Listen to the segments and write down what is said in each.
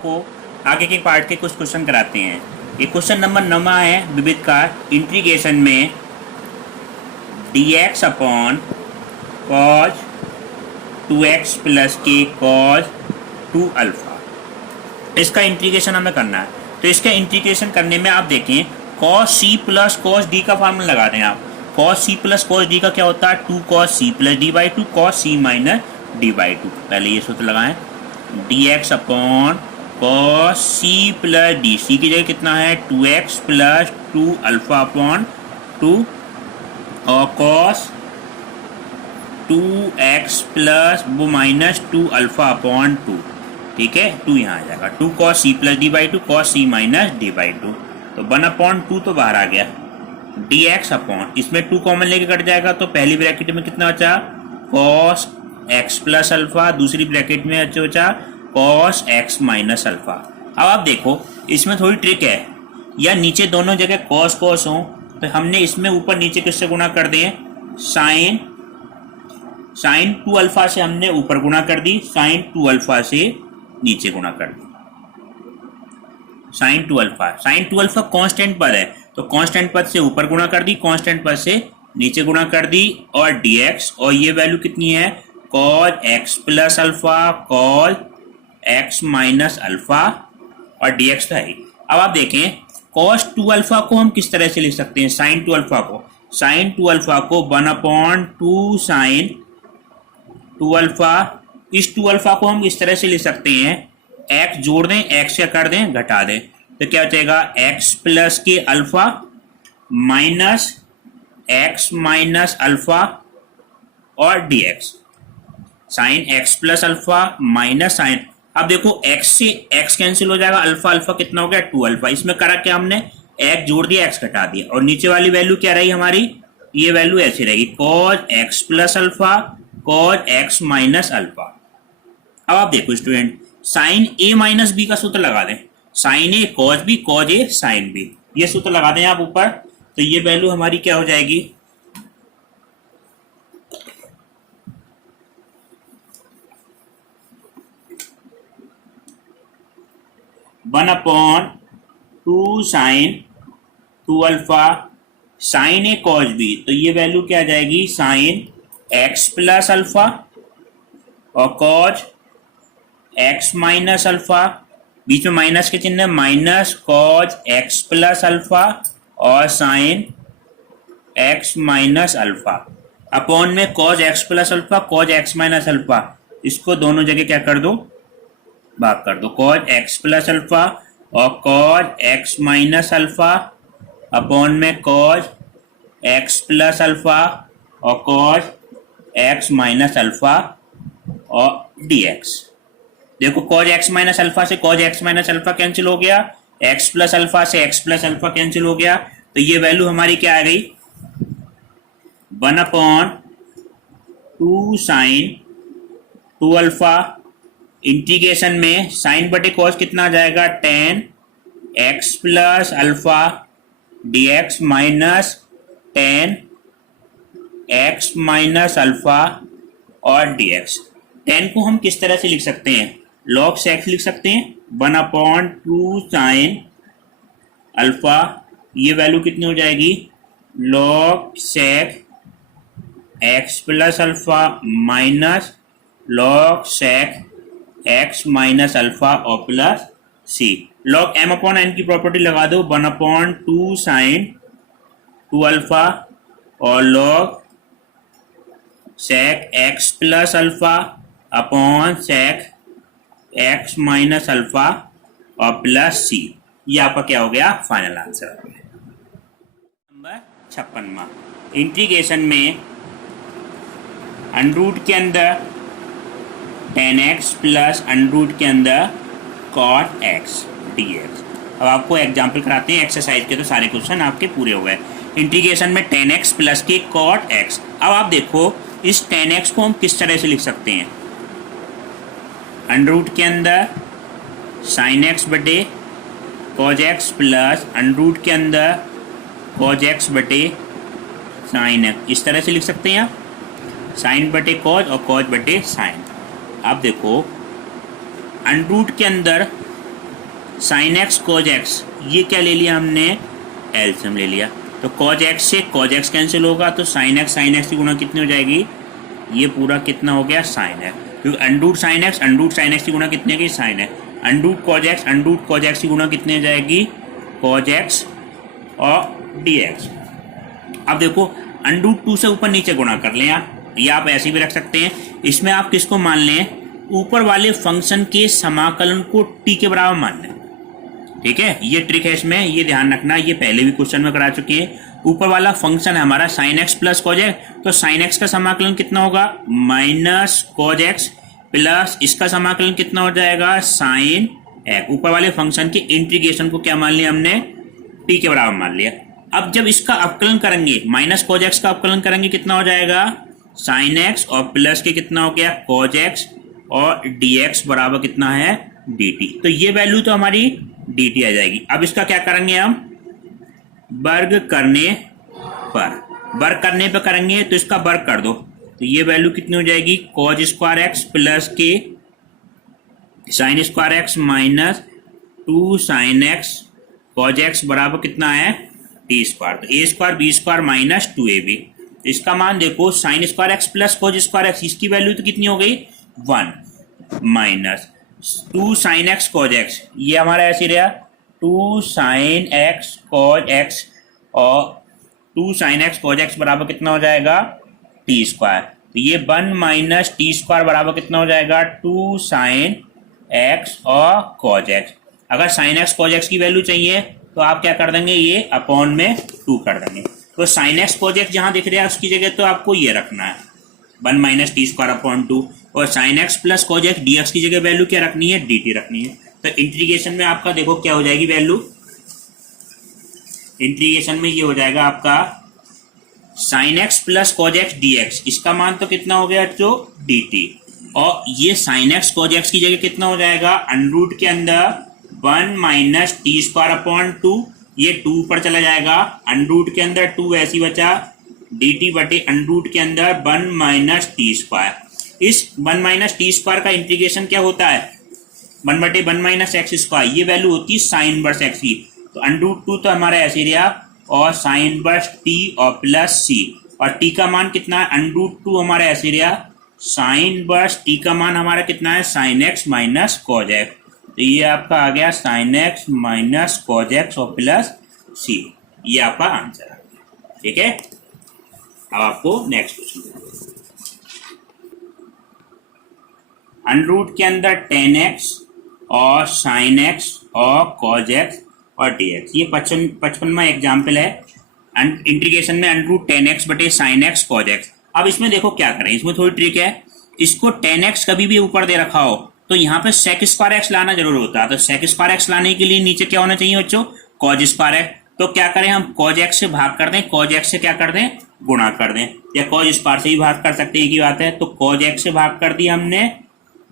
आपको आगे के पार्ट के कुछ क्वेश्चन कराते हैं। ये क्वेश्चन नंबर 9 है विविध का इंटीग्रेशन में dx upon cos 2x plus के कॉज 2 अल्फा, इसका इंटीग्रेशन हमें करना है। तो इसका इंटीग्रेशन करने में आप देखें cos C plus cos D का फार्मूला लगा दें आप। Cos C plus cos D का क्या होता है 2 cos C plus D by 2 cos C minus D by 2। पहले ये सूत्र लगाएं dx upon cos C plus D, C की जगह कितना है 2x प्लस 2 अल्फा अपॉन 2 और कॉस 2x प्लस वो माइनस 2 अल्फा अपॉन 2, ठीक है 2 यहाँ आ जाएगा 2 cos C plus D by 2 cos C minus D by 2, तो 1 अपॉन 2 तो बाहर आ गया। dx अपॉन इसमें 2 कॉमन लेके कट जाएगा तो पहली ब्रैकेट में कितना बचा कॉस x प्लस अल्फा, दूसरी ब्रैकेट में बचा कॉस x माइनस अल्फा। अब आप देखो इसमें थोड़ी ट्रिक है, या नीचे दोनों जगह कॉस कॉस हो तो हमने इसमें ऊपर नीचे किससे गुणा कर दिए साइन 2 अल्फा से हमने ऊपर गुणा कर दी, साइन 2 अल्फा से नीचे गुणा कर दी। साइन 2 अल्फा कांस्टेंट पद है तो कांस्टेंट पद से ऊपर गुणा कर दी, कांस्टेंट पद से नीचे गुणा कर दी और dx, और ये वैल्यू कितनी है cause x plus alpha cos x minus alpha और dx तो है। अब आप देखें cos 2 अल्फा को हम किस तरह से लिख सकते हैं साइन 2 अल्फा को 1 अपॉन 2 साइन 2 अल्फा। इस 2 अल्फा को हम इस तरह से लिख सकते हैं x जोड़ दें x क्या कर दें घटा दें तो क्या बचेगा x प्लस के alpha minus x minus alpha और dx sine x plus alpha minus sine. अब देखो x से x कैंसिल हो जाएगा, अल्फा अल्फा कितना हो गया 2 अल्फा, इसमें करा क्या हमने x जोड़ दिया x घटा दिया और नीचे वाली वैल्यू क्या रही हमारी, ये वैल्यू ऐसी रहेगी cos x plus alpha cos x minus alpha. अब आप देखो student sine a minus B का सूत्र लगा दें, sine a cos b cos a sine b, ये सूत्र लगा दें आप ऊपर तो ये वैल्यू हमारी क्या हो जाएगी 1 upon 2 sine 2 alpha sine A cos B, तो ये वैल्यू क्या आ जाएगी साइन x प्लस अल्फा और कॉज x माइनस अल्फा, बीच में माइनस के चिन्ह minus cos x plus alpha और sine x minus alpha upon में cos x plus alpha cos x minus alpha, इसको दोनों जगह क्या कर दो भाग कर दो कॉज x प्लस अल्फा और cos x minus alpha upon में कॉज x प्लस अल्फा और कॉज x माइनस अल्फा और dx। देखो कॉज x माइनस अल्फा से cause x minus alpha cancel हो गया, x प्लस अल्फा से x प्लस अल्फा कैंसिल हो गया, तो ये वैल्यू हमारी क्या आ गई 1 अपॉन 2 साइन 2 अल्फा इंटीग्रेशन में साइन बटे कॉस कितना आ जाएगा tan x plus alpha dx minus tan x minus alpha और dx। tan को हम किस तरह से लिख सकते हैं log sec लिख सकते हैं 1 अपॉन 2 साइन अल्फा, ये वैल्यू कितनी हो जाएगी log sec x plus alpha minus log sec x minus alpha और प्लस सी। लॉग m अपॉन n की प्रॉपर्टी लगा दो 1 अपॉन 2 साइन 2 अल्फा और log sec x plus alpha upon sec x minus alpha और plus सी। ये आपका क्या हो गया फाइनल आंसर। नंबर 56 इंटीग्रेशन में अंडर के अंदर tan x प्लस अंडर के अंदर cot x dx। अब आपको एग्जाम्पल कराते हैं एक्सरसाइज के, तो सारे क्वेश्चन आपके पूरे हो गए। इंटीग्रेशन में tan x प्लस के cot x। अब आप देखो इस tan x को हम किस तरह से लिख सकते हैं अंडर के अंदर sin x बटे cos x प्लस अंडर के अंदर cos x बटे sin x, इस तरह से लिख सकते हैं आप साइन बटे कॉज और कॉज बटे साइन। आप देखो अंडरूट के अंदर साइन एक्स कॉज एक्स, ये क्या ले लिया हमने, एलसीएम ले लिया। तो कॉज एक्स से कॉज एक्स कैंसिल होगा, तो साइन एक्स की गुणा कितनी हो जाएगी, ये पूरा कितना हो गया साइन एक्स, क्योंकि अंडरूट साइन एक्स की गुणा कितनी होगी sine x, under root cos x की गुणा कितनी हो जाएगी कॉज एक्स और डी एक्स। अब देखो अंडरूट 2 से ऊपर नीचे गुणा कर लें आप, या आप ऐसे भी रख सकते हैं। इसमें आप किसको मान लें, ऊपर वाले फंक्शन के समाकलन को टी के बराबर मान लें। ठीक है, ये ट्रिक है इसमें, ये ध्यान रखना, ये पहले भी क्वेश्चन में करा चुके हैं। ऊपर वाला फंक्शन है हमारा sine x plus cos x, तो साइन एक्स का समाकलन कितना होगा माइनस कॉज एक्स प्लस इसका समाकलन कितना हो जाएगा साइन एक्स। ऊपर वाले फंक्शन के इंटीग्रेशन को क्या मान लिया हमने, टी के बराबर मान लिया। अब जब इसका अवकलन करेंगे, माइनस कॉज एक्स का अवकलन करेंगे, कितना हो जाएगा साइन एक्स और प्लस के कितना हो गया कॉज एक्स और डी एक्स बराबर कितना है डी टी। तो ये वैल्यू तो हमारी डी टी आ जाएगी। अब इसका क्या करेंगे हम, वर्ग करने पर करेंगे, तो इसका वर्ग कर दो, तो ये वैल्यू कितनी हो जाएगी कॉज स्क्वायर एक्स प्लस के sine square x minus 2 sine x cos x बराबर कितना है टी स्क्वायर। तो a square b square minus 2ab। इसका मान देखो sine square x plus cos square x, इसकी वैल्यू तो कितनी हो गई 1 minus 2 sine x cos x, ये हमारा ऐसे रहा 2 साइन एक्स कॉज एक्स और 2 साइन एक्स कॉज एक्स बराबर कितना हो जाएगा टी स्क्वायर। तो ये 1 माइनस टी स्क्वायर बराबर कितना हो जाएगा 2 साइन एक्स और कॉज एक्स। अगर साइन एक्स कॉज एक्स की वैल्यू चाहिए तो आप क्या कर देंगे, ये अपॉन में 2 कर देंगे। तो साइन एक्स कॉज एक्स जहां दिख रहा है उसकी जगह तो आपको ये रखना है 1 माइनस टी स्क्वायर अपॉन 2, और sine x plus cos x D x की जगह वैल्यू क्या रखनी है डी टी रखनी है। तो इंटीग्रेशन में आपका देखो क्या हो जाएगी वैल्यू, इंटीग्रेशन में ये हो जाएगा आपका sine x plus cos x D x, इसका मान तो कितना हो गया जो डी टी, और ये साइन एक्स कॉज एक्स की जगह कितना हो जाएगा अंडरूट के अंदर 1 माइनस टी स्क्वायर अपॉन 2, ये 2 ऊपर चला जाएगा, अंडरूट के अंदर 2 ऐसी बचा, डी टी बटे अंडरूट के अंदर 1 माइनस टी स्क्वायर। इस 1 माइनस टी स्क्वायर का इंटीग्रेशन क्या होता है 1 बटे 1 माइनस एक्स स्क्वायर, ये वैल्यू होती है साइन इनवर्स एक्स की। तो अंडरूट 2 तो हमारा ऐसे रहा, और साइन इनवर्स टी और प्लस सी, और टी का मान कितना है अंडरूट 2 हमारा ऐसे रहा, साइन इनवर्स टी का मान हमारा कितना है sine x minus cos x. तो ये आपका आ गया sine x minus cos x और प्लस सी, ये आपका आंसर है। ठीक है, अब आपको नेक्स्ट क्वेश्चन, अंडरूट के अंदर टेन एक्स और साइन एक्स और कॉज एक्स और डी एक्स, ये 55वां एग्जाम्पल है। इंटीग्रेशन में अंडरूट टेन एक्स बटे साइन एक्स कॉज एक्स। अब इसमें देखो क्या करें, इसमें थोड़ी ट्रिक है। इसको टेन एक्स कभी भी ऊपर दे रखा हो तो यहाँ पे सेक स्क्वायर एक्स लाना जरूर होता है। तो सेक स्क्वायर एक्स लाने के लिए नीचे क्या होना चाहिए बच्चों कॉज स्क्वायर एक्स। तो क्या करें हम कॉज एक्स से भाग कर दें, कॉज एक्स से क्या कर दें गुणा कर दें, या कॉज स्क्वायर से ही भाग कर सकते हैं, एक ही बात है। तो कॉज एक्स से भाग कर दिया हमने,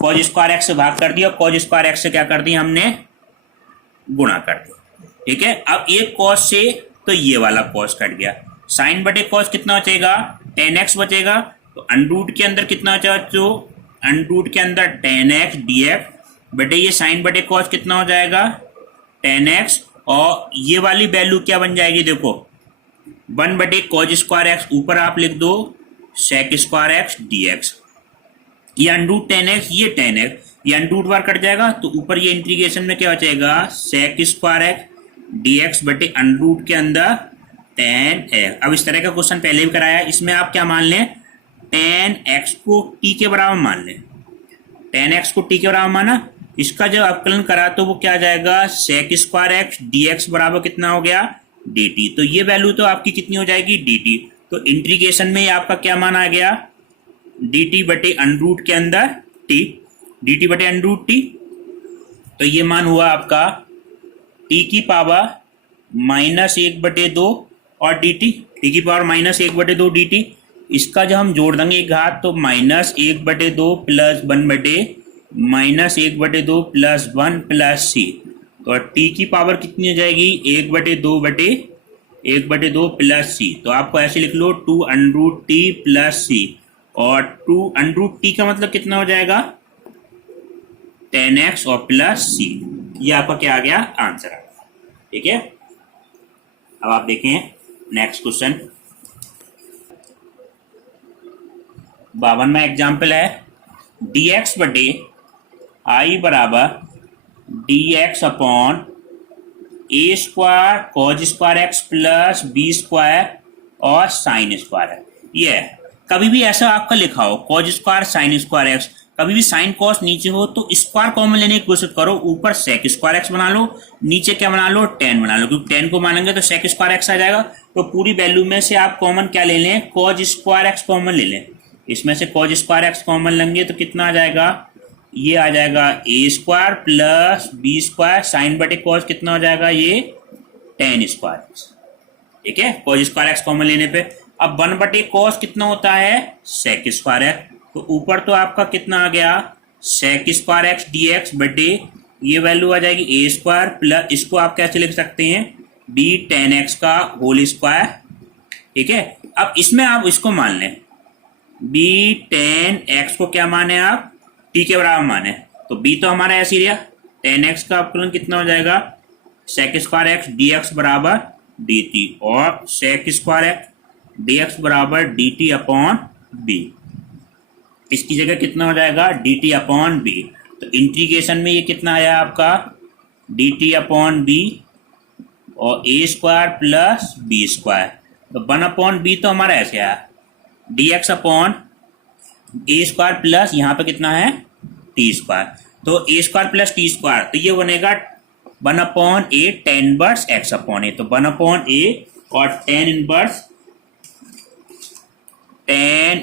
कॉज स्क्वायर एक्स से भाग कर दिया, कॉज स्क्वायर एक्स से क्या कर दिया हमने गुणा कर दिया। ठीक है, अब एक कॉज से तो ये वाला कॉज कट गया, साइन बटे कॉज कितना बचेगा टेन एक्स बचेगा। तो अंडरूट के अंदर कितना बचा बच्चों अंडरूट के अंदर टेन एक्स डी एक्स बटे ये साइन बटे कॉज कितना हो जाएगा टेन एक्स, और ये वाली वैल्यू क्या बन जाएगी देखो 1 बटे कॉज स्क्वायर एक्स, ऊपर आप लिख दो sec square X D X, ये अंडरूट टेन एक्स ये टेन एक्स, ये अंडरूट बार कट जाएगा, तो ऊपर ये इंटीग्रेशन में क्या बचेगा sec square X D X बटे अंडरूट के अंदर टेन एक्स। अब इस तरह का क्वेश्चन पहले भी कराया, इसमें आप क्या मान लें टेन एक्स को टी के बराबर मान लें, टेन एक्स को टी के बराबर माना, इसका जब अवकलन करा तो वो क्या आ जाएगा sec square X D X बराबर कितना हो गया डी टी। तो ये वैल्यू तो आपकी कितनी हो जाएगी डी टी। तो इंटीग्रेशन में आपका क्या मान आ गया डी टी बटे अंडरूट के अंदर टी, डी टी बटे अंडरूट टी। तो ये मान हुआ आपका टी की पावर -1/2 और डी टी, टी की पावर -1/2 डी टी। इसका जब हम जोड़ देंगे एक घात तो -1/2 प्लस 1/-1/2 प्लस 1 प्लस सी, तो टी की पावर कितनी हो जाएगी 1/2 प्लस सी। तो आपको ऐसे लिख लो 2 अंडरूट टी प्लस सी, और 2 अंडरूट टी का मतलब कितना हो जाएगा 10x और प्लस सी। ये आपका क्या आ गया, आंसर आ गया। ठीक है, अब आप देखें नेक्स्ट क्वेश्चन। 52वां एग्जाम्पल है dx बटे आई बराबर dx upon a square cos square x plus b square और साइन स्क्वायर है। ये है, कभी भी ऐसा आपका लिखा हो cos square sine square x, कभी भी साइन कॉस नीचे हो तो स्क्वायर कॉमन लेने की कोशिश करो, ऊपर सेक स्क्वायर एक्स बना लो, नीचे क्या बना लो, टेन बना लो, क्योंकि टेन को मानेंगे तो सेक स्क्वायर एक्स आ जाएगा। तो पूरी वैल्यू में से आप कॉमन क्या ले लें, कॉज स्क्वायर एक्स कॉमन ले लें। इसमें से कॉज स्क्वायर एक्स कॉमन लेंगे तो कितना आ जाएगा, ये आ जाएगा a square plus b square, sine बटे कॉज कितना हो जाएगा, ये टेन स्क्वायर एक्स। ठीक है, कॉज स्क्वायर एक्स कॉमन लेने पे अब 1 बटे कॉस कितना होता है, सेक स्क्वायर है, तो ऊपर तो आपका कितना आ गया, sec square X D X बटे ये वैल्यू आ जाएगी ए स्क्वायर प्लस, इसको आप कैसे लिख सकते हैं, डी टेन एक्स का होल स्क्वायर। ठीक है, अब इसमें आप इसको मान लें, बी टेन एक्स को क्या माने आप, टी के बराबर माने, तो बी तो हमारा ऐसे ही रहा, टेन एक्स का अपकलन कितना हो जाएगा, sec square X D X बराबर डी टी, और sec square X D X बराबर डी टी अपॉन बी, इसकी जगह कितना हो जाएगा, डी टी अपॉन बी। तो इंटीग्रेशन में ये कितना आया आपका, डी टी अपॉन बी और a square plus b square, तो 1 अपॉन बी तो हमारा ऐसे आया, d x upon a square plus यहाँ पे कितना है, टी स्क्वायर, तो a square plus t square, तो ये बनेगा 1 upon a tan inverse x upon a, तो 1 अपॉन ए और tan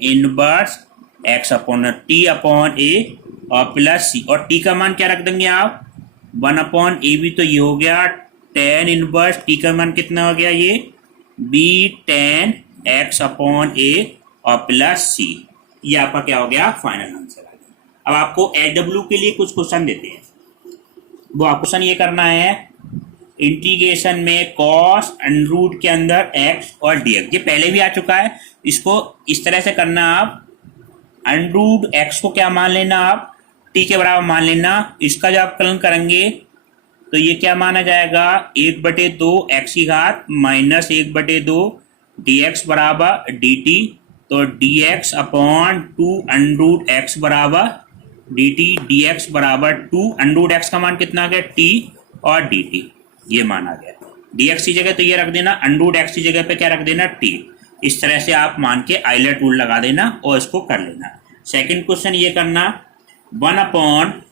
inverse x upon t upon a और प्लस सी, और टी का मान क्या रख देंगे आप, 1 अपॉन ए भी तो ये हो गया टेन इनवर्स, टी का मान कितना हो गया, ये B ten x upon a और प्लस सी, ये आपका क्या हो गया, फाइनल आंसर आ गया। अब आपको एडब्ल्यू के लिए कुछ क्वेश्चन देते हैं, वो आप क्वेश्चन ये करना है, इंटीग्रेशन में कॉस अंडर रूट के अंदर एक्स और डीएक्स, ये पहले भी आ चुका है, इसको इस तरह से करना, आप अंडर रूट एक्स को क्या मान लेना, आप टी के बराबर मान लेना, इसका जब आप कलन करेंगे तो ये क्या माना जाएगा, 1/2 एक्स की घात माइनस 1/2 डी एक्स बराबर डी टी, तो D x upon 2 under root X बराबर डी टी, डी एक्स बराबर 2 अंडर रूट एक्स का मान कितना आ गया, टी और डी टी, ये मान आ गया। डी एक्स की जगह तो ये रख देना, अंडर रूट एक्स की जगह पे क्या रख देना, टी। इस तरह से आप मान के आइलैट रूल लगा देना और इसको कर लेना। सेकंड क्वेश्चन ये करना, 1 अपॉन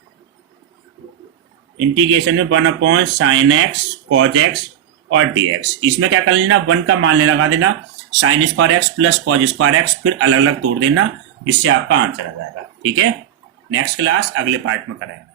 इंटीग्रेशन में 1 upon sine x cos x और डी एक्स, इसमें क्या कर लेना, 1 का मान लगा देना, sign square x plus cos square x, फिर अलग अलग तोड़ देना, इससे आपका आंसर आ जाएगा। ठीक है, नेक्स्ट क्लास अगले पार्ट में करेंगे।